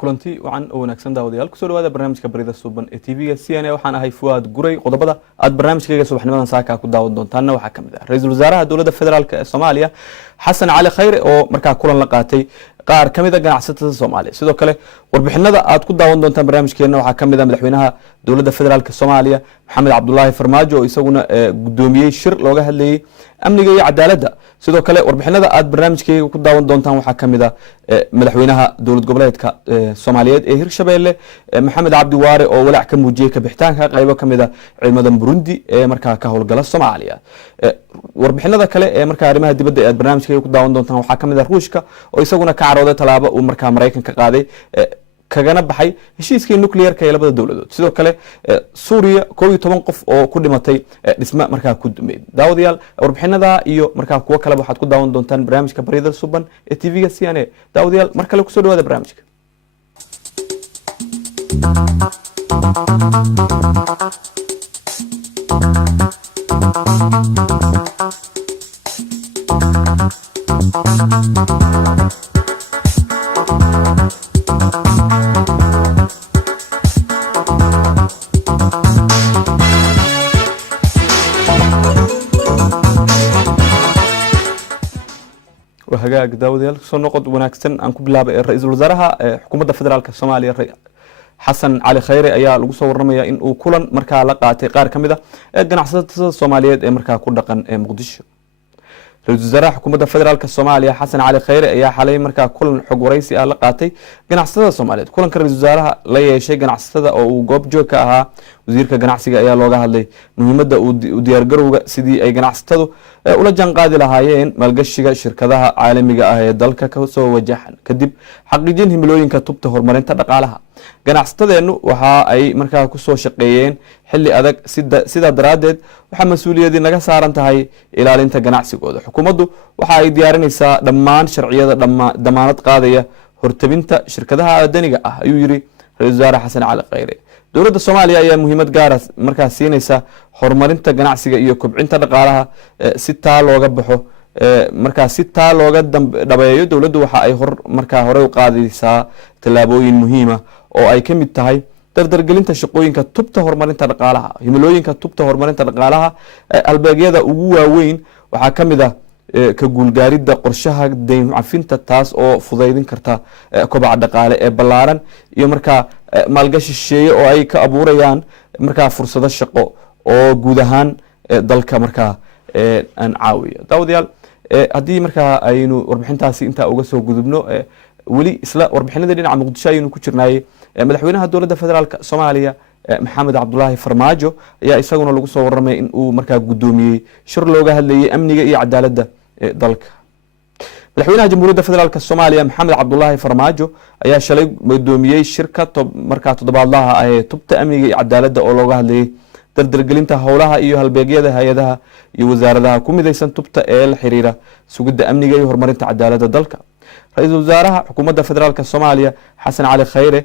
kulanti wacan oo wanaagsan daawadayaal ku soo dhawaada barnaamijka barida suuban ee TV-ga CNA waxaan ahay Fuad Guray qodobada aad barnaamijkayga subaxnimadan saaka ku daawan doontaan waxa kamid ah Ra'iisul Wasaaraha Dowladda Federaalka ee Soomaaliya Xasan Cali Khayre oo markaa kulan la qaatay qaar kamid ah ganacsatada Soomaaliya sidoo kale warbixinada aad ku daawan doontaan barnaamijkeena waxa kamid ah madaxweynaha Dowladda Federaalka Soomaaliya Maxamed Cabdullaahi Farmaajo oo isaguna gudoomiyay shir looga hadlayay amniga iyo cadaaladda sidoo kale warbixinada aad barnaamijkayga ku daawan doontaan waxa kamid ah madaxweynaha dowlad goboleedka Soomaaliyeed ee Hirshabeelle Maxamed Cabdi Waare oo walaac ka muujiyay ka bixitaanka qaybo kamid ah ciidamada Burundi ee markaa ka howlgala Soomaaliya warbixinada kale ee markaa arrimaha dibadda ee aad barnaamijkayga ku daawan doontaan waxa kamid ah Ruushka oo isaguna ka carooday talaabo uu markaa Mareykanka qaaday kagana baxay heshiiskii nuclear-ka ee labada dawladood sidoo kale Suuriya 11 qof oo ku dhimatay dhisma markaa ku dumay daawadayaal warbixinada iyo markaa kuwa kale waxaad ku daawan doontaan barnaamijka barida suuban ee TV-ga CNA daawadayaal mar kale ku soo dhawaada barnaamijka وهجاء داوديال سنقد ونكسن أنكم بلاب الرئيس الوزراء حكومة الفدرال كالصومالية حسن علي خيري أيها لجوسو الرمية إن وكلن مركا لقاء قار كمدة جناحات الصومالية مركا كردقن مقدشو رئيس الوزراء حكومة الفدرال كالصومالية حسن علي خيري أيها حاليا مركا كلن حق رئيسي لقاء جناحات الصومالية كلن كرئيس الوزراء لا شيء جناحات أو جوب جوكها وزير كجناحسيga ayaa looga hadlay muhiimadda uu diyaar garowga sidii ay ganacsatadu ula janqaadi lahaayeen maalgashiga shirkadaha caalamiga ah ee dalka ka soo wajahan kadib xaqiijin himilooyinka tubta horumarinta dhaqaalaha ganacsateenu waxa ay markaa ku soo shaqeeyeen xilli adag sida daraadeed waxa mas'uuliyadi naga saaran tahay ilaalinta ganacsigooda xukuumaddu waxa ay diyaarinaysaa dhammaan sharciyada damaanad qaadaya hortabinta shirkadaha adaniga ah ayuu yiri Ra'iisul Wasaare Xasan Cali Khayre dowladda Soomaaliya ayaa muhiimad gaar ah markaa siinaysa horumarinta ganacsiga iyo kobcinta dhaqaalaha si taa looga baxo markaa si taa looga dhabeeyo dowladdu waxa ay markaa hore u qaadaysaa talaabooyin muhiim ah oo ay kamid tahay dardargelinta shaqooyinka tubta horumarinta dhaqaalaha himilooyinka tubta horumarinta dhaqaalaha albaaqyada ugu waaweyn waxa kamid ah ka guulgaaridda qorshaha deyn cafinta taas oo fudaydin karta kobaca dhaqaale ee ballaaran iyo markaa maalgashi shisheeye oo ay ka abuurayaan markaa fursado shaqo oo guud ahaan dalka markaa aan caawiyo daawadayaal haddii markaa aynu warbixintaasi intaa uga soo gudubno weli isla warbixinada dhinaca muqdisho ayaynu ku jirnaayey madaxweynaha dowladda federaalka Soomaaliya Maxamed Cabdullaahi Farmaajo ayaa isaguna lagu soo warramay in uu markaa gudoomiyay shir looga hadlayay amniga iyo cadaaladda dalka madaxweynaha jamhuuriyadda federaalka Soomaaliya Maxamed Cabdullaahi Farmaajo ayaa shalay gudoomiyay shirka markaa toddobaadlaha ah ee tubta amniga iyo cadaaladda oo looga hadlayay dardargelinta howlaha iyo halbeegyada hay'adaha iyo wasaaradaha ku midaysan tubta ee la xiriira sugidda amniga iyo horumarinta cadaaladda dalka Ra'iisul Wasaaraha Xukuumadda Federaalka Soomaaliya Xasan Cali Khayre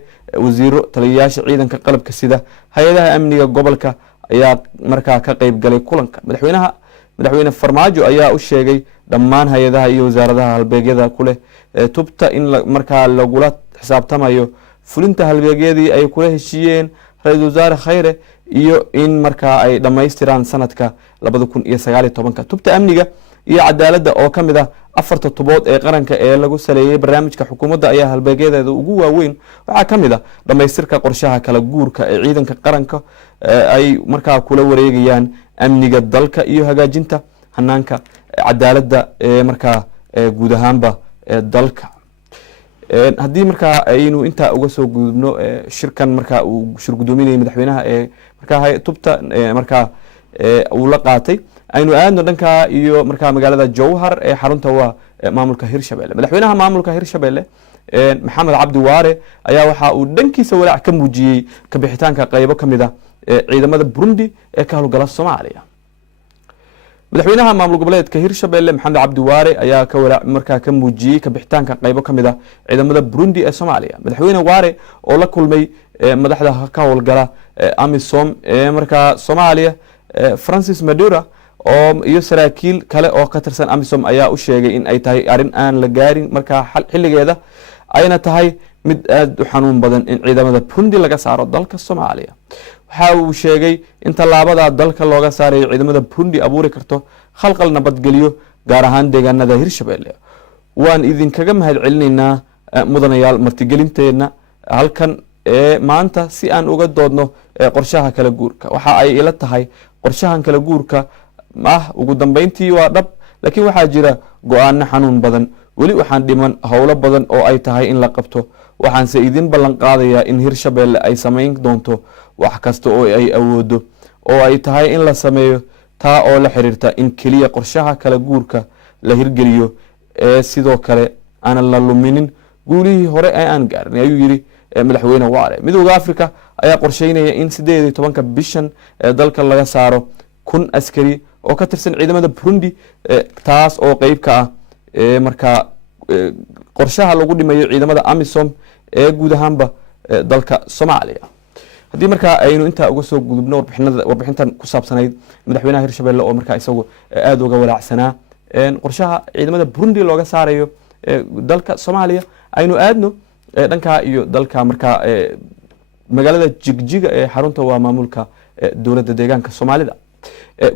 wasiiro taliyayaasha ciidanka qalabka sida hay'adaha amniga gobolka ayaa markaa ka qayb galay kulanka madaxweyne Farmaajo ayaa u sheegay dhammaan hay'adaha iyo wasaaradaha halbeegyada ku leh tubta in markaa lagula xisaabtamayo fulinta halbeegyadii ay kula heshiiyeen Ra'iisul Wasaare Khayre iyo in markaa ay dhameystiraan sanadka 2019 tubta amniga iyo cadaaladda oo kamid ah afarta tubood ee qaranka ee lagu saleeyay barnaamijka xukuumadda ayaa halbeegyadeeda ugu waaweyn waxa kamid ah dhameystirka qorshaha kala guurka ee ciidanka qaranka ay markaa kula wareegayaan amniga dalka iyo hagaajinta hanaanka cadaaladda ee markaa guud ahaanba dalka haddii markaa aynu intaa uga soo gudubno shirkan markaa uu shir gudoominayay madaxweynaha ee markaa tubta markaa uu la qaatay aynu aadno dhanka iyo markaa magaalada Jowhar ee xarunta waa maamulka Hirshabeelle madaxweynaha maamulka Hirshabeelle Maxamed Cabdi Waare ayaa waxa uu dhankiisa walaac ka muujiyay ka bixitaanka qaybo kamid ah ciidamada Burundi ee ka howlgala Soomaaliya madaxweynaha maamul goboleedka Hirshabelle Maxamed Cabdi Waare ayaa ka walaac markaa ka muujiyay ka bixitaanka qaybo kamid ah ciidamada Burundi ee Soomaaliya madaxweyne Waare oo la kulmay madaxda ka howlgala AMISOM ee markaa Soomaaliya Francis Madura oo iyo saraakiil kale oo ka tirsan AMISOM ayaa u sheegay in ay tahay arin aan la gaarin markaa xilligeeda ayna tahay mid aad u xanuun badan in ciidamada Burundi laga saaro dalka Soomaaliya waxa uu sheegay in talaabada dalka looga saaray ciidamada Burundi abuuri karto khalqal nabadgelyo gaar ahaan deegaanada Hirshabelle waan idinkaga mahadcelinaynaa mudanayaal martigelinteena halkan maanta si aan uga doodno qorshaha kala guurka waxa ay ila tahay qorshahan kala guurka ugu dambeyntii waa dhab laakiin waxa jira go'aan xanuun badan wali waxaan dhiman howlo badan oo ay tahay in la qabto waxaan se idin ballan qaadayaa in Hirshabelle ay sameyn doonto wax kasta oo ay awoodo oo ay tahay in la sameeyo taa oo la xiriirta in kaliya qorshaha kala guurka la hirgeliyo sidoo kale aan la luminin guulihii hore ee aan gaarin ayuu yiri madaxweyne Waare midowga Afrika ayaa qorsheynaya in 18 bishan dalka laga saaro 1,000 askari oo ka tirsan ciidamada Burundi taas oo qayb ka ah markaa qorshaha lagu dhimayo ciidamada AMISOM ee guud ahaanba dalka Soomaaliya hadii markaa aynu inta uga soo gudubno warbixintan ku saabsanayd madaxweynaha Hirshabelle oo markaa isagu aad uga walaacsanaa qorshaha ciidamada Burundi looga saarayo dalka Soomaaliya aynu aadno dhanka iyo dalka markaa magaalada Jigjiga ee xarunta waa maamulka dowladda deegaanka Soomaalida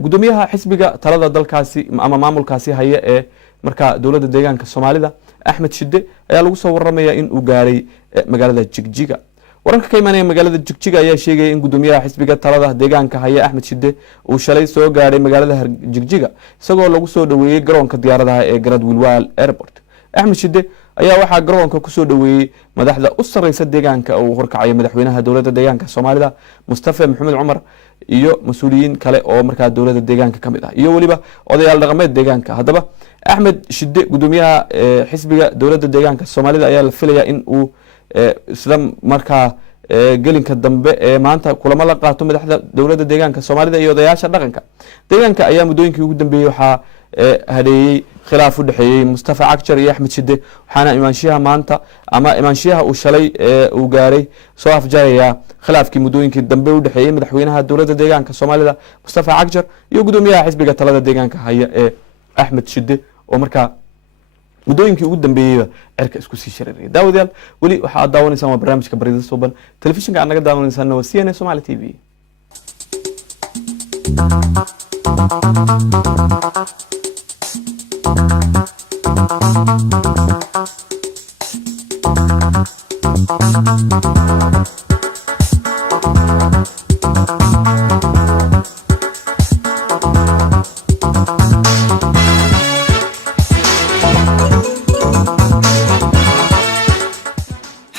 gudoomiyaha xisbiga talada dalkaasi ama maamulkaasi haya ee markaa dowladda deegaanka Soomaalida Axmed Shide ayaa lagu soo warramaya in uu gaaray magaalada Jigjiga waranka ka imaanaya magaalada Jigjiga ayaa sheegay in gudoomiyaha xisbiga talada deegaanka haya Axmed Shide uu shalay soo gaaray magaalada Jigjiga isagoo lagu soo dhaweeyay garoonka diyaaradaha ee Garad Wilwal Airport Axmed Shide ayaa waxa garoonka ku soo dhaweeyay madaxda u sareysa deegaanka oo horkacay madaxweynaha dowladda deegaanka Soomaalida Mustafa Maxamed Umar iyo mas'uuliyiin kale oo markaa dowladda deegaanka kamid ah iyo waliba odayaal dhaqameed deegaanka hadaba Axmed Shide gudoomiyaha xisbiga dowladda deegaanka Soomaalida ayaa la filayaa in uu isla markaa gelinka dambe ee maanta kulamo la qaato madaxda dowladda deegaanka Soomaalida iyo odayaasha dhaqanka deegaanka ayaa muddooyinkii ugu dambeeyay waxa hadeeyay khilaaf u dhaxeeyay Mustafa Cagjar iyo Axmed Shide waxaana imaanshiyaha maanta ama imaanshiyaha uu shalay uu gaaray soo afjaraya khilaafkii muddooyinkii dambe u dhaxeeyay madaxweynaha dowladda deegaanka Soomaalida Mustafa Cagjar iyo gudoomiyaha xisbiga talada deegaanka haya ee Axmed Shide oo markaa muddooyinkii ugu dambeeyay cirka isku sii shareeray daawadayaal wali waxa aad daawanaysan waa barnaamijka Baridda Suuban telefishinka aan naga daawanaysan waa CNN Somali TV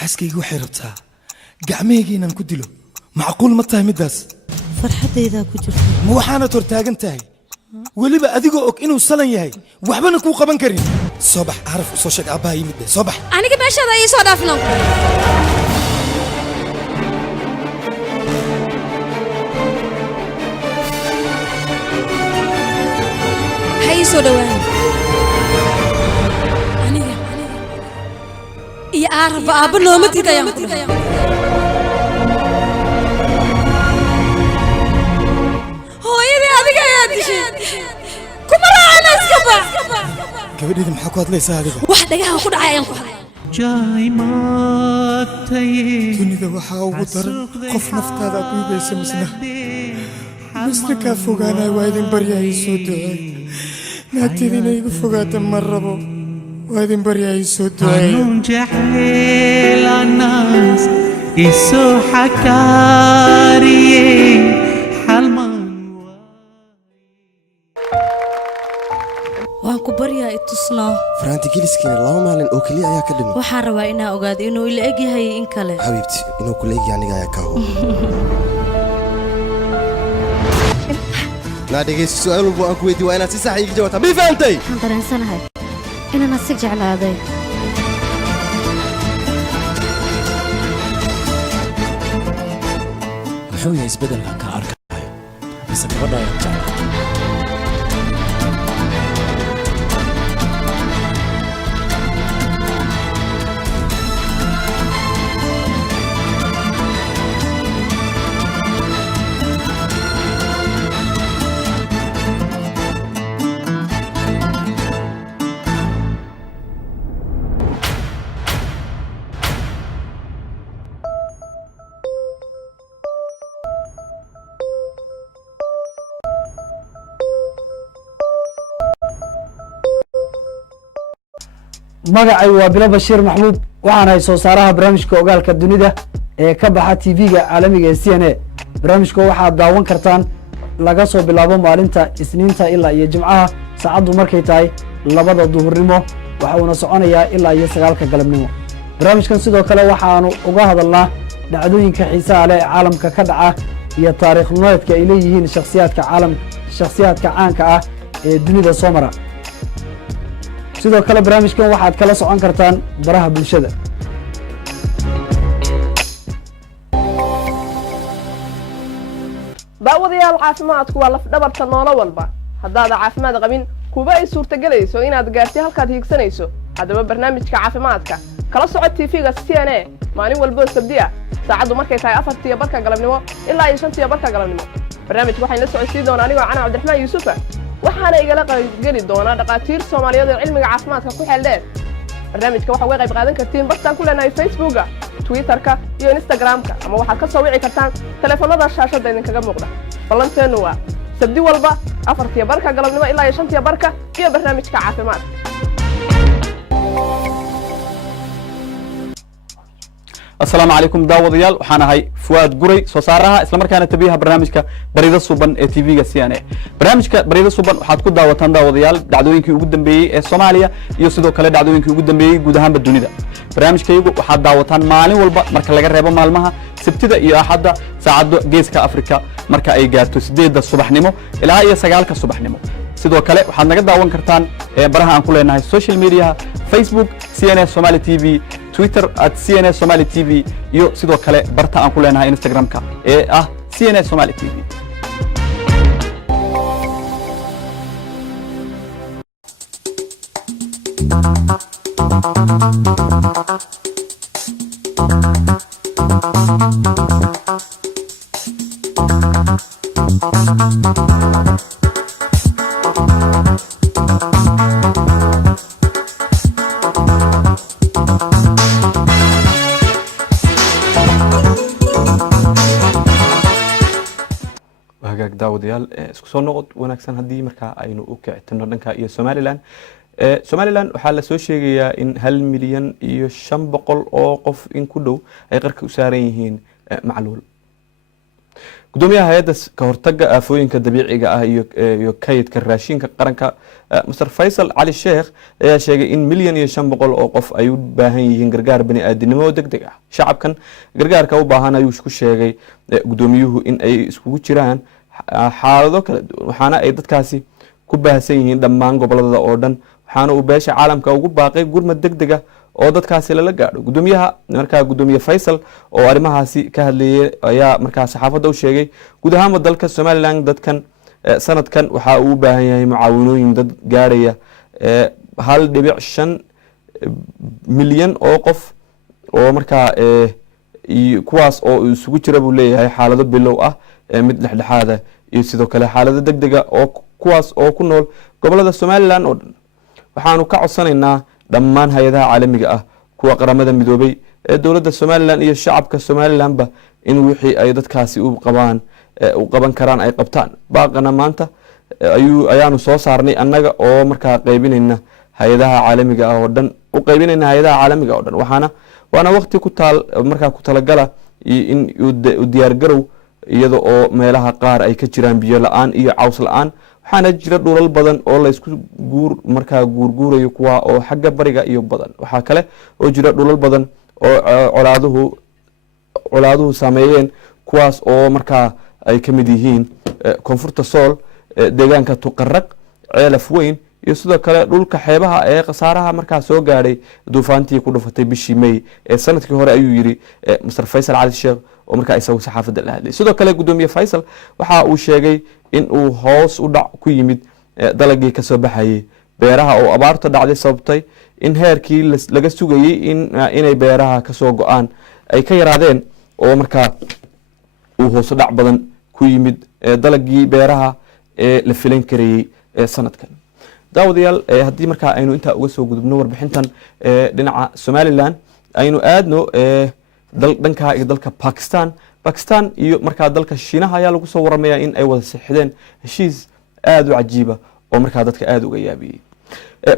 xaskaygu waxay rabtaa gacmahayga inaan ku dilo macquul ma tahay midaas farxadayda ku jirto ma waxaanad hortaagan tahay weliba adigoo og inuu salan yahay waxbana kuu qaban karin soo bax caraf u soo sheeg aabbaha yimid soo bax aniga meeshaada ii soo dhaafno hay soo dhawaan aniga iyo aarba aabba nooma diidayaan hooyadii adiga ayaa dishay kuma raacana iska bax gabadheeda maxaa ku hadlaysaa adiga wax dhagaha ku dhacay ayaan ku hadlay dunida waxaa ugu daran qof naftaada aduubaysa misna kaa fogaanay waa idin baryahay soo duceey naagteeda inay igu fogaata ma rabo waa idin baryahay soo duceey isoo xakaariye waan ku baryaa i tusnaa faraanti geliskiina 2 maalin oo kaliya ayaa ka dhimay waxaan rabaa inaan ogaado inuu ila eg yahay in kale xabiibti inuu kula eg yahay aniga ayaa ka hubo naa dhegeysi su'aal walba aan ku weydiiyo waa inaad si sax iiga jawaabtaa ma fahamtay waxaan dareensanahay inaan asig jeclaaday muxuu yahay isbeddelkan ka arkayo mise gabadha ayaan jeclaa magacay waa bilo bashiir maxmuud waxaan ahay soo saaraha barnaamijka ogaalka dunida ee ka baxa tv-ga caalamiga ee c n a barnaamijka waxaad daawan kartaan laga soo bilaabo maalinta isniinta ilaa iyo jimcaha saacaddu markay tahay 2 duhurnimo waxa uuna soconayaa ilaa iyo 9 galabnimo barnaamijkan sidoo kale waxaanu uga hadalnaa dhacdooyinka xiisaha leh ee caalamka ka dhaca iyo taariikh nololeedka ay leeyihiin shakhsiyaadka caanka ah ee dunida soo mara sidoo kale barnaamijkan waxaad kala socon kartaan baraha bulshada daawadayaal caafimaadku waa lafdhabarta noolo walba haddaada caafimaad qabin kuba ay suurtagelayso inaad gaartay halkaad hiigsanayso haddaba barnaamijka caafimaadka kala soco tv-ga c n a maalin walboo sabdi ah saacaddu markay tahay 4:00 galabnimo ilaa iyo 5:00 galabnimo barnaamijka waxaan la socodsiin doonaa anigoo cana cabdiraxmaan yuusufa waxaana igala qaybgeli doonaa dhaqaatiir soomaaliyeed oo cilmiga caafimaadka ku xeel dheer barnaamijka waxaa uga qayb qaadan kartiin bartaan ku leenahay facebooka twitterka iyo instagramka ama waxaad ka soo wici kartaan teleefanada shaashadda idinkaga muuqda ballanteennu waa sabdi walba 4:00 galabnimo ilaa iyo 5:00 iyo barnaamijka caafimaadka السلام عليكم داوديال وحنا هاي فؤاد قري صارها إسلام كان تبيها برنامجك بريد الصوبان تي في سيانة برنامجك بريد الصوبان وحتكون داوتان داوديال دعوين كي يقدم بي الصومالية يصيدوا كلا دعوين كي يقدم بي جودهم بالدنيا برنامجك يجو وحد داوتان مالي والب مركز لقى ربع مالمها سبتدا يا أحد ساعد جيس كأفريقيا مركز أي جات تسديد الصبح نمو إلى هاي سجال كالصبح نمو sidoo kale waxaad naga daawan kartaan baraha aan ku leenahay social media Facebook CNN Somali TV Twitter @CNN Somali TV iyo sidoo kale barta aan ku leenahay Instagram-ka ee ah CNN Somali TV داوديال isku soo noqod wanaagsan hadii marka aynu u kicitino dhanka iyo Somaliland waxa la soo sheegayaa in 1 milyan iyo 500 oo qof in ku dhow ay qarka u saaran yihiin macluul gudoomiyaha hay'adda ka hortagga aafooyinka dabiiciga ah iyo kaydka raashinka qaranka Mr Faisal Ali Sheikh ayaa sheegay in 1 milyan iyo 500 oo qof ay u baahan yihiin gargaar bani'aadanimo degdeg ah shacabkan gargaarka u baahan ayuu isku sheegay gudoomiyuhu in ay iskugu jiraan xaalado kala duwan waxaana ay dadkaasi ku baahsan yihiin dhammaan gobolada oo dhan waxaana uu beesha caalamka ugu baaqay gurmad degdeg ah oo dadkaasi lala gaadho gudoomiyaha markaa gudoomiye Faisal oo arimahaasi ka hadlayay ayaa markaa saxaafadda u sheegay guud ahaan dalka Somaliland dadkan sanadkan waxa uu u baahan yahay mucaawinooyin dad gaaraya 1.5 milyan oo qof oo markaa kuwaas oo isugu jira buu leeyahay xaalado bilow ah mid dhexdhexaad ah iyo sidoo kale xaalado degdeg ah oo kuwaas oo ku nool gobolada Somaliland oo dhan waxaanu ka codsanaynaa dhammaan hay'adaha caalamiga ah kuwa qaramada midoobay ee dawladda Somaliland iyo shacabka Somaliland ba in wixii ay dadkaasi u qaban karaan ay qabtaan baaqana maanta ayaanu soo saarnay annaga oo markaa qaybinayna hay'adaha caalamiga ah oo dhan u qaybinayna hay'adaha caalamiga oo dhan waana waqti ku talagala in u diyaar garow iyada oo meelaha qaar ay ka jiraan biyo la'aan iyo caws la'aan waxaana jira dhulal badan oo la isku guurguurayo kuwa oo xagga bariga iyo badan waxa kale oo jira dhulal badan oo colaaduhu saameeyeen kuwaas oo markaa ay ka mid yihiin koonfurta sool deegaanka tuqarraq ceelaf weyn iyo sidoo kale dhulka xeebaha ee khasaaraha markaa soo gaadhay duufaantii ku dhufatay bishii May ee sanadkii hore ayuu yiri Mr Faisal Ali Sheekh oo markaa isagu saxaafadda la hadlay sidoo kale gudoomiye Faisal waxa uu sheegay in uu hoos u dhac ku yimid dalagii ka soo baxayay beeraha oo abaarta dhacday sababtay in heerkii laga sugayay inay beeraha ka soo go'aan ay ka yaraadeen oo markaa uu hoos u dhac badan ku yimid dalagii beeraha ee la filan karayay sanadkan daawadayaal haddii markaa aynu intaa uga soo gudubno warbixintan dhinaca Somaliland aynu aadno dhanka iyo dalka Pakistan iyo markaa dalka Shiinaha ayaa lagu soo waramayaa in ay wada saxideen heshiis aad u cajiiba oo markaa dadka aad uga yaabiyay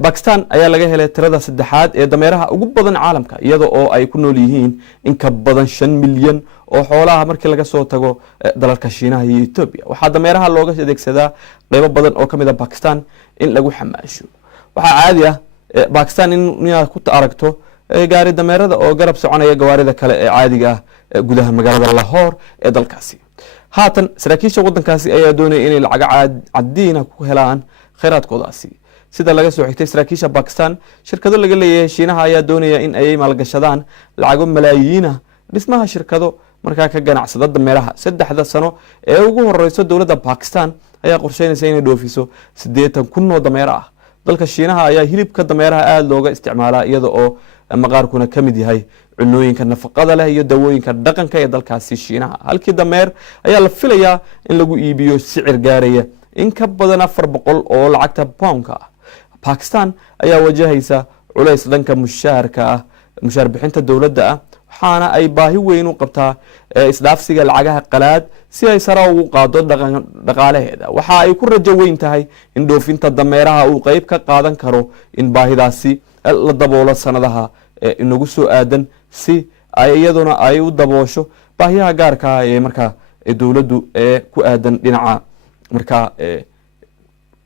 Pakistan ayaa laga helay tirada saddexaad ee dameeraha ugu badan caalamka iyada oo ay ku nool yihiin in ka badan 5 milyan oo xoolaha markii laga soo tago dalalka Shiinaha iyo Ethiopia waxa dameeraha looga adeegsadaa qaybo badan oo kamid ah Pakistan in lagu xamaasho waxa caadi ah Pakistan in ku aragto gaari dameerada oo garab soconaya gawaarida kale ee caadiga ah gudaha magaalada Lahore ee dalkaasi haatan saraakiisha wadankaasi ayaa doonaya inay lacag cadiina ku helaan kheyraadkoodaasi sida laga soo xigtay saraakiisha Pakistan shirkado laga leeyahay Shiinaha ayaa doonaya in ay maalgashadaan lacago malaayiin ah dhismaha shirkado markaa ka ganacsada dameeraha 3 sano ee ugu horeyso dawladda Pakistan ayaa qorsheynaysa inay dhoofiso 80,000 oo dameero ah dalka Shiinaha ayaa hilibka dameeraha aad looga isticmaalaa iyada oo maqaarkuna kamid yahay cunooyinka nafaqada leh iyo dawooyinka dhaqanka ee dalkaasi Shiinaha halkii dameer ayaa la filayaa in lagu iibiyo sicir gaaraya in ka badan 400 oo lacagta pound-ka ah Pakistan ayaa wajahaysa culays dhanka mushaar bixinta dawladda ah waxaana ay baahi weyn u qabtaa isdhaafsiga lacagaha qalaad si ay sare ugu qaado dhaqaalaheeda waxa ay ku rajo weyn tahay in dhoofinta dameeraha uu qayb ka qaadan karo in baahidaasi la daboolo sanadaha inagu soo aadan si ay iyaduna ay u daboosho baahiyaha gaarka ah ee markaa dawladdu ku aadan dhinaca markaa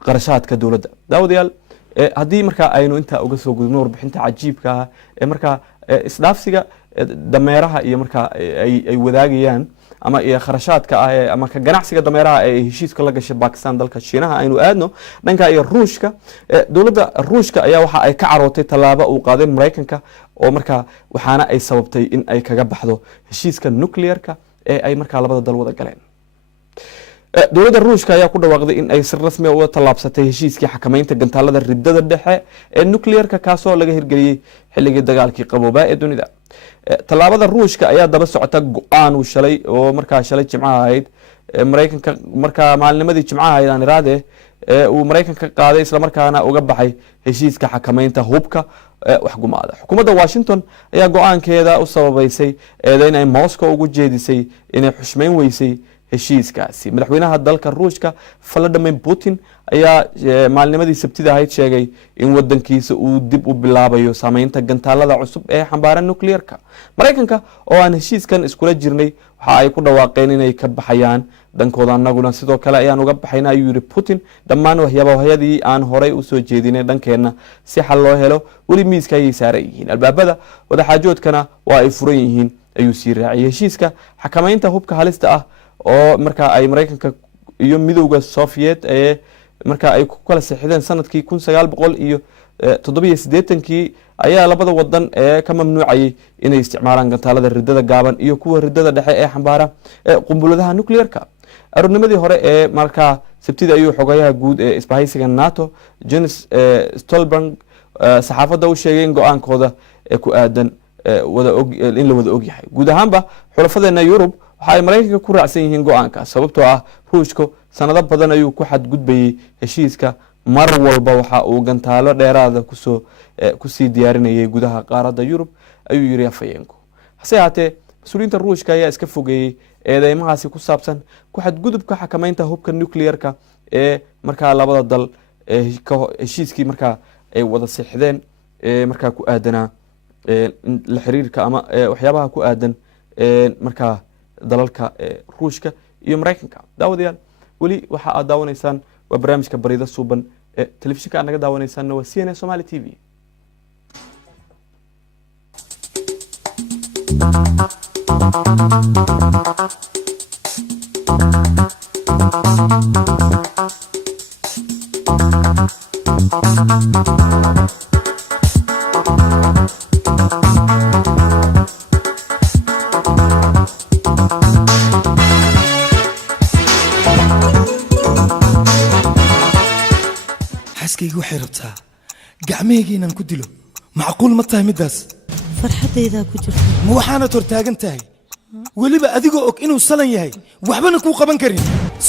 qarashaadka dawladda daawadayaal haddii markaa aynu intaa uga soo gudubno warbixinta cajiibka ah ee markaa isdhaafsiga dameeraha iyo markaa ay wadaagayaan ama kharashaadka ah ama ka ganacsiga dameeraha ee heshiiska la gashay Pakistan dalka Shiinaha aynu aadno dhanka iyo Ruushka dawladda Ruushka ayaa waxa ay ka carootay talaabo uu qaaday Mareykanka oo markaa waxaana ay sababtay in ay kaga baxdo heshiiska nuclear-ka ee ay markaa labada dal wada galeen dawladda Ruushka ayaa ku dhawaaqday in ay si rasmi ah u talaabsatay heshiiskii xakameynta gantaalada ridada dhexe ee nuclear-ka kaasoo laga hirgeliyay xilligii dagaalkii qaboobaa ee dunida talaabada Ruushka ayaa daba socota go'aan uu shalay oo markaa shalay Jimcaha ahayd Mareykanka markaa maalnimadii Jimcaha ahayd aan iraade uu Mareykanka qaaday isla markaana uga baxay heshiiska xakameynta hubka wax gumaada xukuumadda Washington ayaa go'aankeeda u sababaysay in ay Moscow ugu jeedisay inay xushmeyn weysay heshiiskaasi madaxweynaha dalka Ruushka Vladimir Putin ayaa maalnimadii Sabtida ahayd sheegay in wadankiisa uu dib u bilaabayo saameynta gantaalada cusub ee xambaaran nuclear-ka Mareykanka oo aan heshiiskan iskula jirnay waxa ay ku dhawaaqeen inay ka baxayaan dhankooda annaguna sidoo kale ayaan uga baxayna ayuu yiri Putin dhammaan waxyaabahayadii aan horay u soo jeedinay dhankeena si xal loo helo wali miiska ay saaran yihiin albaabada wadaxaajoodkana waa ay furan yihiin ayuu sii raaciyay heshiiska xakameynta hubka halista ah oo markaa ay Mareykanka iyo midowga Soviet ee markaa ay ku kala saxideen sanadkii 1987 ayaa labada wadan ka mamnuucay inay isticmaalaan gantaalada ridada gaaban iyo kuwa ridada dhexe ee xambaara qumbuladaha nuclear-ka arurnimadii hore ee markaa Sabtida ayuu xogayaha guud ee isbahaysiga NATO Jens Stoltenberg saxaafadda u sheegay in go'aankooda ku aadan in la wada og yahay guud ahaanba xulafadeena Yurub waxa ay Mareykanka ku raacsan yihiin go'aanka sababtoo ah Ruushka sanado badan ayuu ku xadgudbayay heshiiska mar walba waxa uu gantaalo dheeraad ah ku sii diyaarinayay gudaha qaaradda Yurub ayuu yiri afayeenku hase ahaatee mas'uuliyiinta Ruushka ayaa iska fogeeyay eedeymahaasi ku saabsan ku xadgudubka xakameynta hubka nuclear-ka ee markaa labada dal heshiiskii markaa ay wada saxideen markaa ku aadanaa la xiriirka ama waxyaabaha ku aadan markaa dalalka Ruushka iyo Mareykanka daawadayaal wali waxa aad daawanaysaan waa barnaamijka Barida Suuban ee telefishinka aad naga daawanaysaan waa CNN Somali TV xaaskaygu waxay rabtaa gacmahayga inaan ku dilo macquul ma tahay middaas farxadaydaa ku jirta ma waxaanad hortaagan tahay weliba adigoo og inuu salan yahay waxbana kuu qaban karin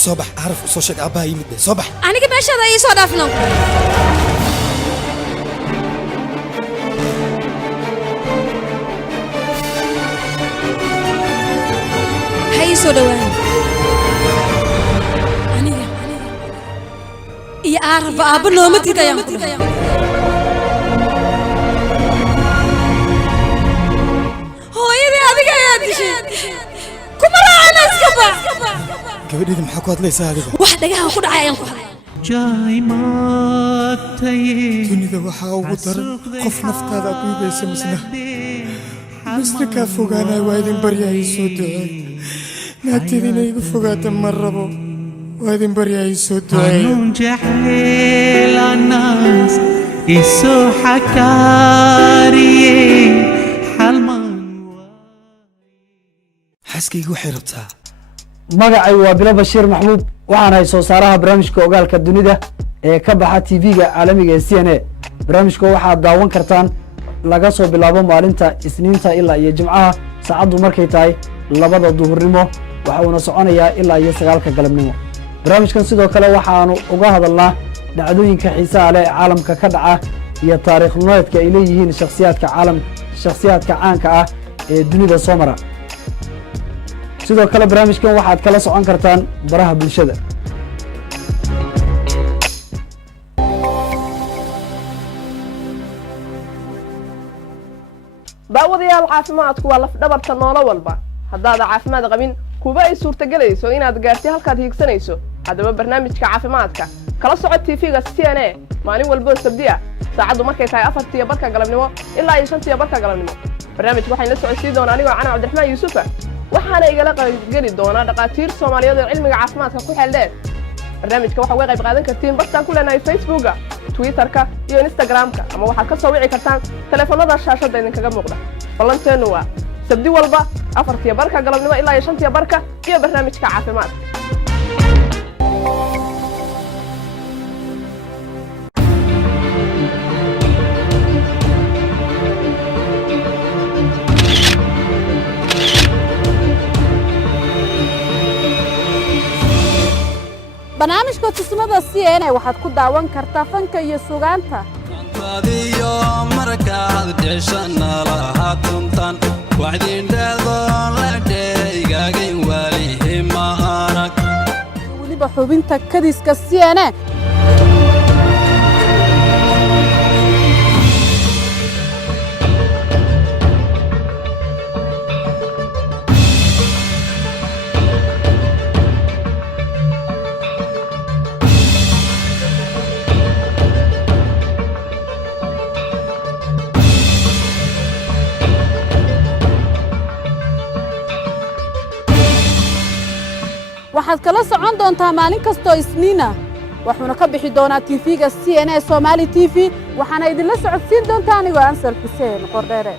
soo bax caraf u soo sheeg aabbaha yimidde soo bax aniga meeshaada ii soo dhaafno ha ii soo dhowaan aniga iyo aaraba aabba nooma diidayaan ku dhahay hooyadii adiga ayaa dishay kuma raacana iska bax gabadheeda maxaa ku hadlaysaa adiga wax dhagaha ku dhacay ayaan ku hadlay جاي ما تيه dunida waxaa ugu daran qof naftaada aad dhiibaysa misna kaa fogaanay waa idin baryahay soo duceey naagteeda inay igu fogaata ma rabo waa idin baryahay soo duceey قانون جحيل الناس إسو حكاري حلمان xaaskaygu waxay rabtaa magacay waa bilo bashiir maxmuud waxaan ahay soo saaraha barnaamijka ogaalka dunida ee ka baxa tv-ga caalamiga ee c n a barnaamijka waxaad daawan kartaan laga soo bilaabo maalinta isniinta ilaa iyo jimcaha saacaddu markay tahay 2 duhurnimo waxa uuna soconayaa ilaa iyo 9 galabnimo barnaamijkan sidoo kale waxaanu uga hadalnaa dhacdooyinka xiisaha leh ee caalamka ka dhaca iyo taariikh nololeedka ay leeyihiin shakhsiyaadka caanka ah ee dunida soo mara sidoo kale barnaamijkan waxaad kala socon kartaan baraha bulshada daawadayaal caafimaadku waa laf dhabarta noolo walba haddaada caafimaad qabin kuba ay suurtagelayso inaad gaartay halkaad hiigsanayso haddaba barnaamijka caafimaadka kala soco tv-ga c n a maalin walboo sabdi ah saacaddu markay tahay 4:00 galabnimo ilaa iyo 5:00 galabnimo barnaamijka waxaan la socodsiin doonaa anigoo cana cabdiraxmaan yuusufa waxaana igala qaybgeli doonaa dhaqaatiir soomaaliyeed oo cilmiga caafimaadka ku xeeldheer barnaamijka waxaa uga qayb qaadan kartiin bartaan ku leenahay facebooka twitterka iyo instagramka ama waxaad ka soo wici kartaan teleefanada shaashadda idinkaga muuqda ballanteennu waa sabdi walba 4:00 galabnimo ilaa iyo 5:00 iyo barnaamijka caafimaadka barnaamijka tusmada c n a waxaad ku daawan kartaa fanka iyo sugaanta weliba xubinta kadiska c n a waxaad kala socon doontaa maalin kastoo isniina waxuuna ka bixi doonaa tv-ga c n a Somali TV waxaana idinla socodsiin doontaa anigoo Ansal Xuseen Qordheere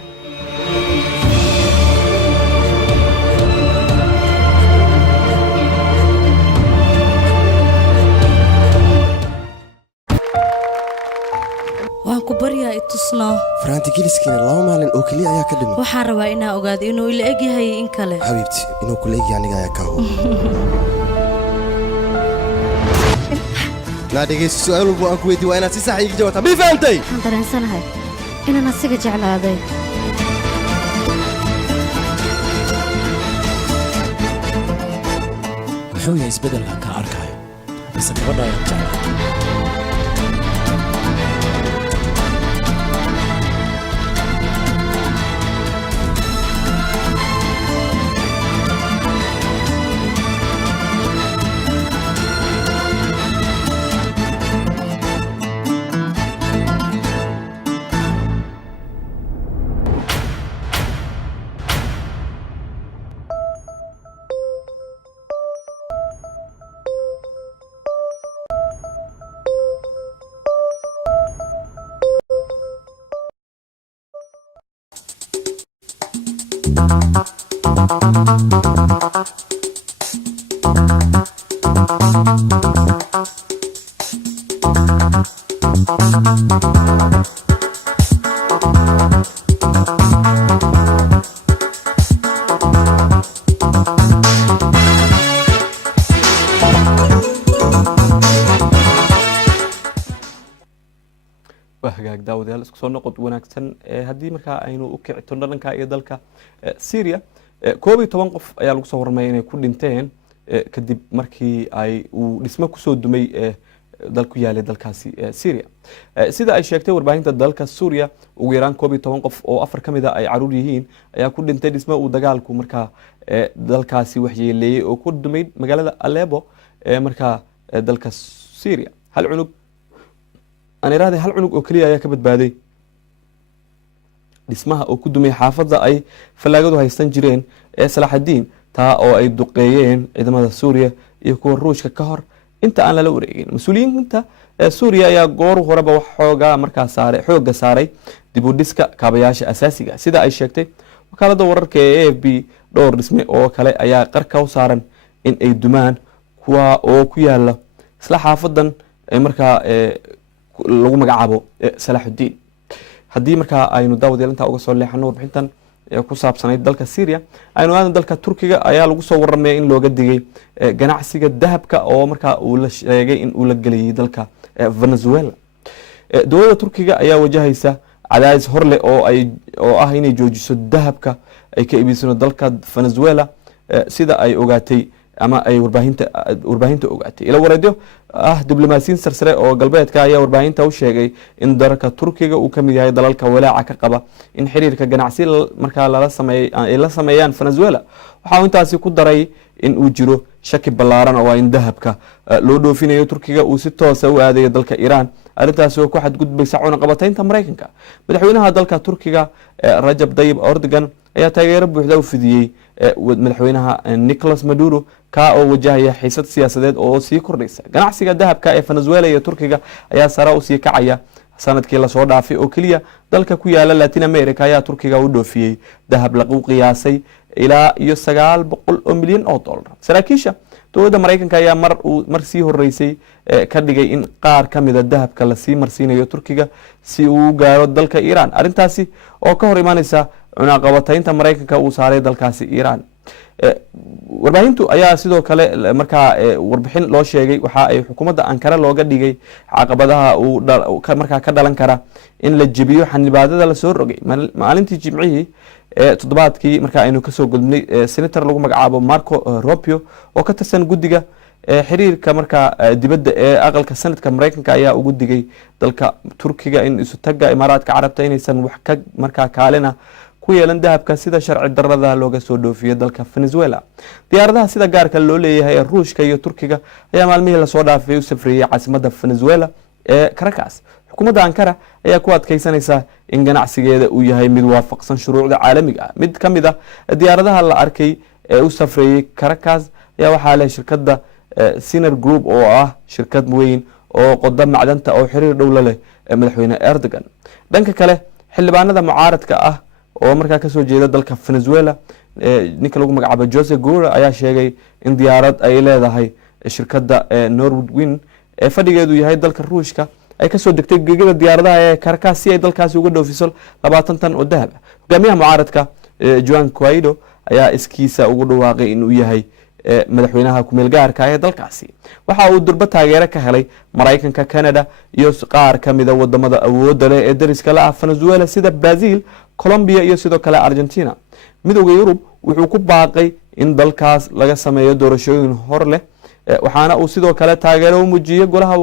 waan ku baryaa itusno faraanti geliskiina 2 maalin oo kaliya ayaa ka dhimay waxaan rabaa inaan ogaado inuu ila eg yahay in kale xabiibti inuu kula eg yahay aniga ayaa ka hubo naa dhegeyso su'aal walba aan ku weydiin waa inaad si sax iiga jawaabtaa mii fahantay waxaan dareensanahay inaan asiga jeclaaday muxuu yahay isbeddelkan ka arkayo mise gabadha ayaan jeclaa hagaag daawadayaal isku soo noqod wanaagsan haddii markaa aynu u kicito dhalanka iyo dalka Syria 11 qof ayaa lagu soo warramay inay ku dhinteen kadib markii ay uu dhismo ku soo dumay dalku yaalay dalkaasi Syria sida ay sheegtay warbaahinta dalka Suuriya ugu yaraan 11 qof oo afar kamid ah ay caruur yihiin ayaa ku dhintay dhismo uu dagaalku markaa dalkaasi waxyeeleeyay oo ku dumay magaalada Aleppo markaa dalka Syria hal cunug أنا رادي هل عنق أكلية يا كبد بادي اسمها أو كدومي حافظة أي فلاجدو هيستنجرين صلاح الدين تا أو أي دقيين إذا ما سوريا يكون روش ككهر أنت أنا لو رأيين مسؤولين أنت سوريا يا جور غربة وحوجا مركز ساري حوجا ساري ديبوديسكا كابياش أساسي سيدا أي شكتي وكالة دور كي بي دور اسمه أو كلا أي قركا وصارن إن أي دمان كوا أو كيالا صلاح حافظا مركز lagu magacaabo Salaah Uddin hadii marka aynu daawadayaal inta uga soo leexano warbixintan ku saabsanayd dalka Syria aynu aadan dalka Turkiga ayaa lagu soo warramay in looga digay ganacsiga dahabka oo marka uu la sheegay in uu la galiyay dalka Venezuela dowladda Turkiga ayaa wajahaysa cadaadis horle oo ah inay joojiso dahabka ay ka iibisano dalka Venezuela sida ay ogaatay ama ay warbaahinta ogaatay ila wareedo diblomaasiyiin sarsare oo galbeedka ayaa warbaahinta u sheegay in dalka Turkiga uu kamid yahay dalalka walaaca ka qaba in xiriirka ganacsi marka la sameeyaan Venezuela waxa uu intaasi ku daray in uu jiro shaki ballaaran oo in dahabka loo dhoofinayo Turkiga uu si toos ah u aadayo dalka Iran arintaas oo ku xadgudbaysa cunaqabataynta Mareykanka madaxweynaha dalka Turkiga Rajab Tayyip Erdogan ayaa taageero buuxda u fidiyay madaxweynaha Nicolas Maduro ka oo wajahaya xiisad siyaasadeed oo sii kordhaysa ganacsiga dahabka ee Venezuela iyo Turkiga ayaa sare u sii kacaya sanadkii la soo dhaafay oo kaliya dalka ku yaala Latin America ayaa Turkiga u dhoofiyay dahab lagu qiyaasay ilaa iyo 900 milyan oo dollar saraakiisha dowladda Mareykanka ayaa mar sii horeysay ka dhigay in qaar kamid ah dahabka la sii marsiinayo Turkiga si uu gaaro dalka Iran arintaasi oo ka hor imaanaysa cunaqabataynta Mareykanka uu saaray dalkaasi Iran warbaahintu ayaa sidoo kale markaa warbixin loo sheegay waxa ay xukuumadda Ankara looga dhigay caqabadaha uu markaa ka dhalan kara in la jibiyo xanibaadada la soo rogay maalintii Jimcihii toddobaadkii markaa aynu ka soo gudbnay senator lagu magacaabo Marco Rubio oo ka tirsan guddiga xiriirka markaa dibadda ee aqalka sanadka Mareykanka ayaa ugu digay dalka Turkiga in isu taga Imaaraadka Carabta inaysan wax ka markaa kaalina ku yeelan dahabka sida sharci darrada looga soo dhoofiyo dalka Venezuela diyaaradaha sida gaarka loo leeyahay Ruushka iyo Turkiga ayaa maalmihii la soo dhaafay u safriyay caasimadda Venezuela ee Caracas xukuumadda Ankara ayaa ku adkaysanaysa in ganacsigeeda uu yahay mid waafaqsan shuruucda caalamiga ah mid kamid ah diyaaradaha la arkay ee u safriyay Caracas ayaa waxaa leh shirkadda Sinar Group oo ah shirkad weyn oo qodob macdanta oo xiriir dhow la leh madaxweyne Erdogan dhanka kale xildhibaanada mucaaradka ah oo markaa ka soo jeeda dalka Venezuela ninka lagu magacaabo Jose Gura ayaa sheegay in diyaarad ay leedahay shirkadda Norwegian ee fadhigeedu yahay dalka Ruushka ay ka soo degtay gegada diyaaradaha ee Caracas si ay dalkaasi uga dhoofiso 20 tan oo dahab hogaamiyaha mucaaradka Juan Guaido ayaa iskiisa ugu dhawaaqay in uu yahay madaxweynaha ku meel gaarka ah ee dalkaasi waxa uu durba taageero ka helay Mareykanka Canada iyo qaar kamid ah wadamada awoodda leh ee dariska la ah Venezuela sida Brazil Colombia iyo sidoo kale Argentina midowga Yurub wuxuu ku baaqay in dalkaas laga sameeyo doorashooyin hor leh waxaana uu sidoo kale taageero u muujiyay golaha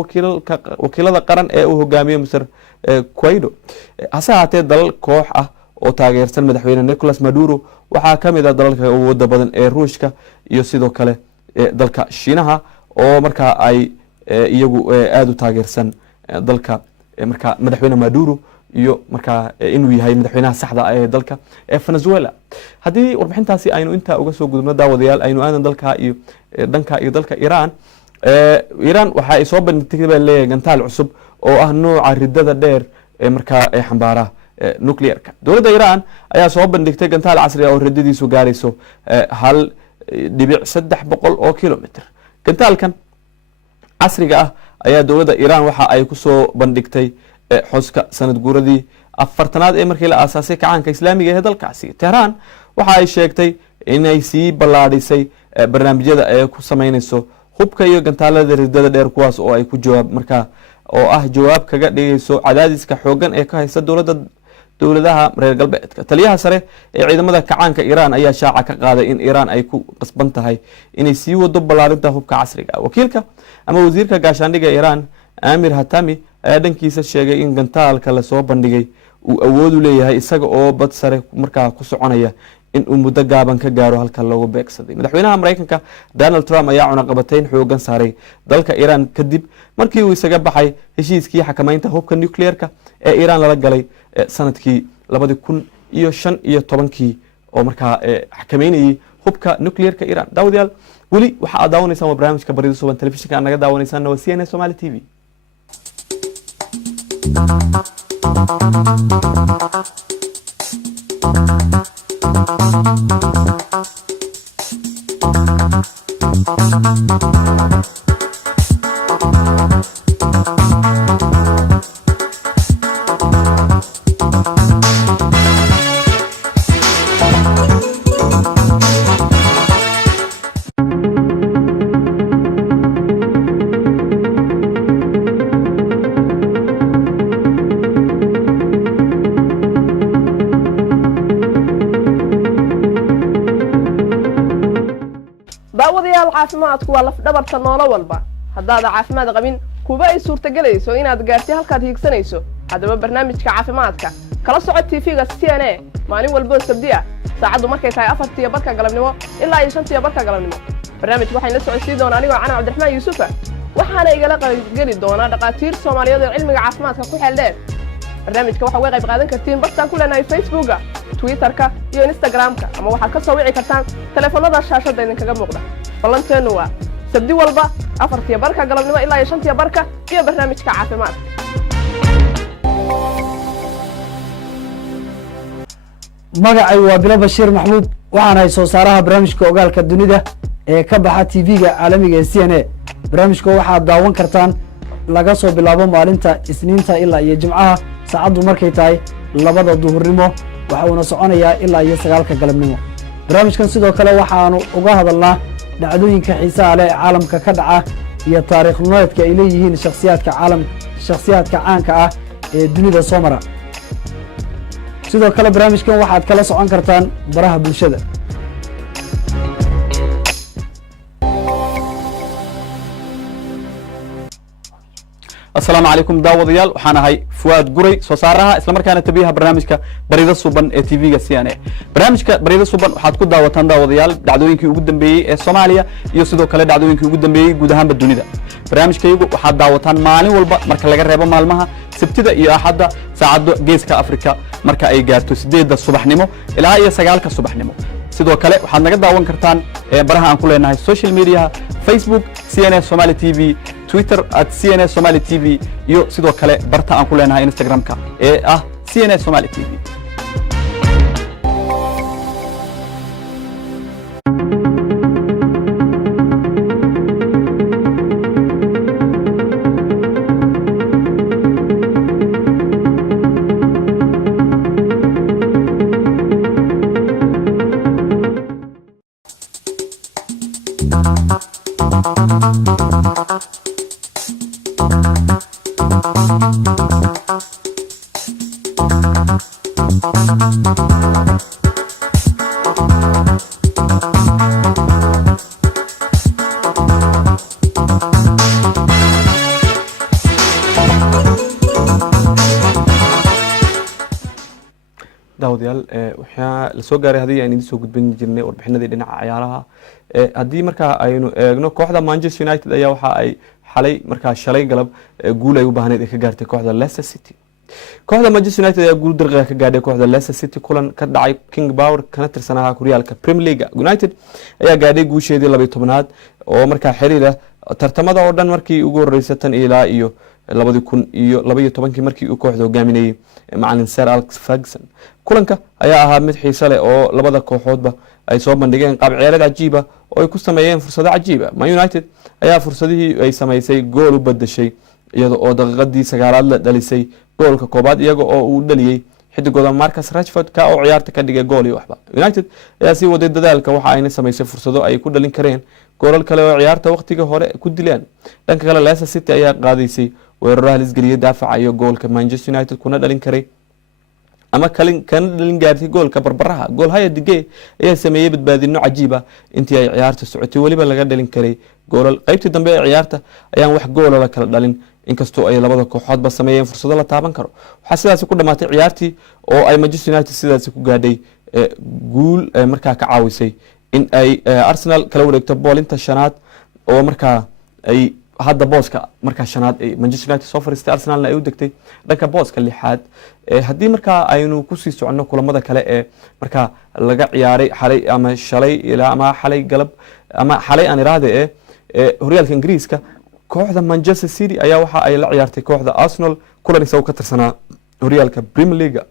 wakiilada qaran ee uu hogaamiyo Mr Guaido hase haatee dalal koox ah oo taageersan madaxweyne Nicolas Maduro waxaa kamid ah dalalka awoodda badan ee Ruushka iyo sidoo kale dalka Shiinaha oo markaa ay iyagu aad u taageersan dalka markaa madaxweyne Maduro iyo markaa inuu yahay madaxweynaha saxda ah ee dalka Venezuela hadii warbixintaasi aynu inta uga soo gudubno daawadayaal aynu aadan dalka iyo dalka Iran waxa ay soo bandhigtay leeyahay gantaal cusub oo ah nooca ridada dheer markaa xambaara nuclearka dowladda iiraan ayaa soo bandhigtay gantaal casri ah oo radadiisu gaarayso 1.3 oo kilomitr gantaalkan casriga ah ayaa dowladda iiraan waxa ay ku soo bandhigtay xuska sanad guuradii 4aad ee markii la aasaasay kacaanka islaamiga ee dalkaasi Tehran waxa ay sheegtay inay sii ballaadhisay barnaamijyada ay ku sameynayso hubka iyo gantaalada ridada dheer kuwaas oo ay ku jawaab markaa oo ah jawaab kaga dhigayso cadaadiska xoogan ee ka haysta dowladaha reer galbeedka taliyaha sare ee ciidamada kacaanka Iiraan ayaa shaaca ka qaaday in Iiraan ay ku qasban tahay inay sii wado ballaarinta hubka casriga ah wakiilka ama wasiirka gaashaandhigga Iiraan Amir Hatami ayaa dhankiisa sheegay in gantaalka la soo bandhigay uu awood u leeyahay isaga oo bad sare markaa ku soconaya in uu muddo gaaban ka gaaro halka loogu beegsaday madaxweynaha Mareykanka Donald Trump ayaa cunaqabatayn xoogan saaray dalka Iiraan kadib markii uu isaga baxay heshiiskii xakamaynta hubka nuclearka ee Iiraan lala galay sanadkii 2015 oo markaa xakameynayay hubka nuclearka Iiraan daawadayaal wali waxa aad daawanaysaan barnaamijka barida suban telefishinka naga daawanaysaan waa CNN Somali TV caafimaadku waa laf dhabarta noolo walba haddaad caafimaad qabin kuba ay suurtagelayso inaad gaartay halkaad hiigsanayso haddaba barnaamijka caafimaadka kala soco TV-ga CNN maalin walba sabti ah saacadu markay tahay 4:00 galabnimo ilaa 5:00 galabnimo barnaamijku waxay la socodsiin doonaa anigoo Cana Cabdiraxmaan Yuusuf waxaana igala qaybgeli doona dhaqaatiir Soomaaliyeed oo cilmiga caafimaadka ku xeel dheer barnaamijka waxa way qayb qaadan kartiin bartaan ku leenahay Facebook-ga Twitter-ka iyo Instagram-ka ama waxaad ka soo wici kartaan telefoonada shaashada idinkaga muuqda ballanteenu waa sabti walba 4:00 galabnimo ilaa 5:00 iyo barnaamijka caafimaadka magacay waa Bilo Bashiir Maxmuud waxaan ahay soo saaraha barnaamijka ogaalka dunida ee ka baxa TV-ga caalamiga ee CNN barnaamijka waxaad daawan kartaan laga soo bilaabo maalinta Isniinta ilaa iyo Jimcaha saacadu markay tahay 2 duhurnimo waxa uu soconayaa ilaa iyo 9 galabnimo barnaamijkan sidoo kale waxaanu uga hadalnaa dhacdooyinka xiisaha leh ee caalamka ka dhaca iyo taariikh nololeedka ay leeyihiin shakhsiyaadka caanka ah ee dunida soo mara sidoo kale barnaamijkan waxaad kala socon kartaan baraha bulshada السلام عليكم داوديال وحنا هاي فؤاد قري صارها إسلام كان تبيها برنامجك بريدة صوبان تي في CNN برنامجك بريدة صوبان وحتكون داوتان داوديال دعوين كي يقدم بي الصومالية يصيدوا كلا دعوين كي يقدم بي جودهم بالدنيا برنامجك يجو وحد داوتان مالي والبا مركز لقى ربع مالمها سبتدا يا أحد ساعد جيز كأفريقيا مركز أي جاتو سديد الصبح نمو إلى هاي سجال كالصبح نمو sidoo kale waxaad naga daawan kartaan baraha aan ku leenahay social media Facebook CNN Somali TV Twitter @CNN Somali TV iyo sidoo kale barta aan ku leenahay Instagram-ka ee ah CNN Somali TV داوديال وحنا لسه جاري هذه يعني دي سوق بين جرنا وربحنا ذي لنا عيارها هذه مركا أينو كوحدة مانشستر يونايتد أيها وحا أي حالي مركا شلي قلب جولة يوبهنا ذيك جارتي كوحدة ليستر سيتي كوحدة مانشستر يونايتد أيها جول درجة كجارتي كوحدة ليستر سيتي كلن كدعي كينج باور كانت رسناها كوريال كبريم ليجا يونايتد أيها جارتي جول شيء دي لبي تمناد ومركا حريرة ترتمد أوردن مركي يقول رئيسة إلى إيو 2012 markii uu kooxda hogaaminayay macalin Sir Alex Ferguson. kulanka ayaa ahaa mid xiiso leh oo labada kooxoodba ay soo bandhigeen qaab ciyaareed cajiib ah oo ay ku sameeyeen fursado cajiib ah. Man United ayaa fursadihii ay sameysay gool u badashay iyada oo daqiiqadii 9aad la dhalisay goolka koobaad iyaga oo uu dhaliyay xidigooda Marcus Rashford ka oo ciyaarta ka dhigay gool iyo waxba. United ayaa sii waday dadaalka waxa ayna sameysay fursado ay ku dhalin kareen goolal kale oo ciyaarta waqtiga hore ku dileen. dhanka kale Leicester City ayaa qaadaysay weeraro halis geliyay daafaca iyo goolka Manchester United kuna dhalin karay ama kan dhalin gaartay goolka barbaraha. gool haya dige ayaa sameeyay badbaadino cajiib ah intii ay ciyaarta socotay waliba laga dhalin karay goolal. qaybtii dambe ee ciyaarta ayaan wax gool la kala dhalin inkastoo ay labada kooxoodba sameeyeen fursado la taaban karo. waxaa sidaas ku dhamaatay ciyaartii oo ay Manchester United sidaas ku gaadhay guul markaa ka caawisay in ay Arsenal kala wareegto boolinta shanaad oo markaa ay hadda booska markaa shanaad ay Manchester United soo fariistay Arsenalna ay u degtay dhanka booska lixaad. haddii markaa aynu ku sii socono kulamada kale ee markaa laga ciyaaray xalay ama shalay ilaa ama xalay galab ama xalay aan iraade horyaalka Ingiriiska kooxda Manchester City ayaa waxa ay la ciyaartay kooxda Arsenal kulan isagu ka tirsanaa horyaalka Premier League.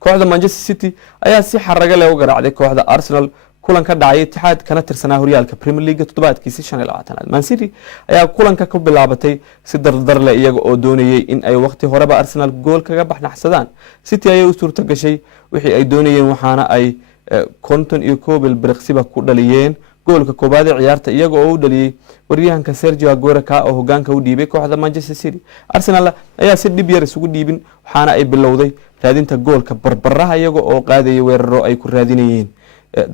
kooxda Manchester City ayaa si xaraga leh u garaacday kooxda Arsenal kulan ka dhacay Etihad kana tirsanaa horyaalka Premier League toddobaadkiisii 25. Man City ayaa kulanka ku bilaabatay si dardar leh iyaga oo doonayay in ay waqti horeba Arsenal gool kaga baxnaxsadaan. City ayaa u suurto gashay wixii ay doonayeen waxaana ay konton iyo koob birqsiba ku dhaliyeen goolka koobaad ee ciyaarta iyaga oo u dhaliyay waryahanka Sergio Aguero ka oo hogaanka u dhiibay kooxda Manchester City. Arsenal ayaa si dhib yar isugu dhiibin waxaana ay bilowday raadinta goolka barbaraha iyaga oo qaadayay weeraro ay ku raadinayeen.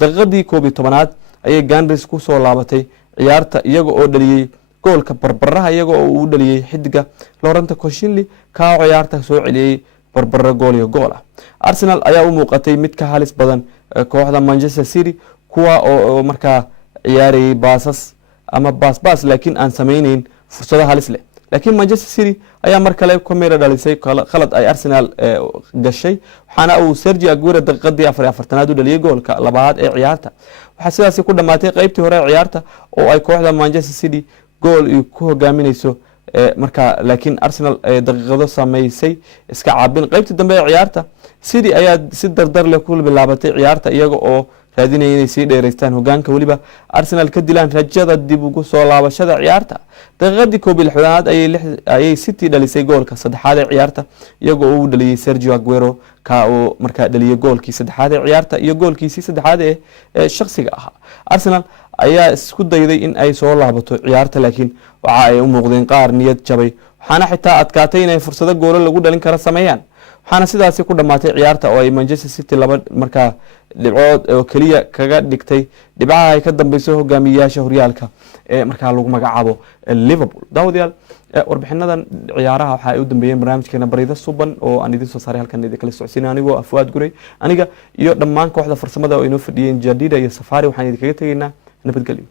daqiiqadii 11aad ayay Gunners ku soo laabatay ciyaarta iyaga oo dhaliyay goolka barbaraha iyaga oo uu dhaliyay xidiga Laurent Koscielny ka oo ciyaarta soo celiyay barbaro gool iyo gool ah. Arsenal ayaa u muuqatay mid ka halis badan kooxda Manchester City kuwa oo markaa ciyaarayay baasas ama baas laakiin aan sameynayn fursado halis leh. laakiin Manchester City ayaa mar kale ku meera dhalisay khalad ay Arsenal gashay waxaana uu Sergio Aguero daqiiqadii 44aad u dhaliyay goolka labaad ee ciyaarta. waxaa sidaas ku dhamaatay qaybtii hore ee ciyaarta oo ay kooxda Manchester City gool ku hogaaminayso markaa laakiin Arsenal daqiiqado sameysay iska caabin. qaybtii dambe ee ciyaarta City ayaa si dardar leh ku bilaabatay ciyaarta iyaga oo raadinayay inay sii dheereystaan hogaanka waliba Arsenal ka dilaan rajada dib ugu soo laabashada ciyaarta. daqiiqadii 16aad ayay City dhalisay goolka saddexaad ee ciyaarta iyaga oo u dhaliyay Sergio Aguero ka oo markaa dhaliyay goolkii saddexaad ee ciyaarta iyo goolkiisii saddexaad ee shakhsiga ahaa. Arsenal ayaa isku dayday in ay soo laabato ciyaarta laakiin waxa ay u muuqdeen qaar niyad jabay waxaana xitaa adkaatay inay fursado gool lagu dhalin karo sameeyaan. waxaana sidaas ku dhamaatay ciyaarta oo ay Manchester City laba markaa dhibcood oo kaliya kaga dhigtay dhibcaha ay ka dambeysay hogaamiyayaasha horyaalka ee markaa lagu magacaabo Liverpool. daawadayaal warbixinadan ciyaaraha waxa ay u dambeeyeen barnaamijkeena Barida Suban oo aan idin soo saaray halkan idin kala socodsiinay anigoo Fuad Guray aniga iyo dhammaan kooxda farsamada oo inoo fadhiyeen Jadida iyo Safari waxaan idin kaga tageynaa nabadgelyo.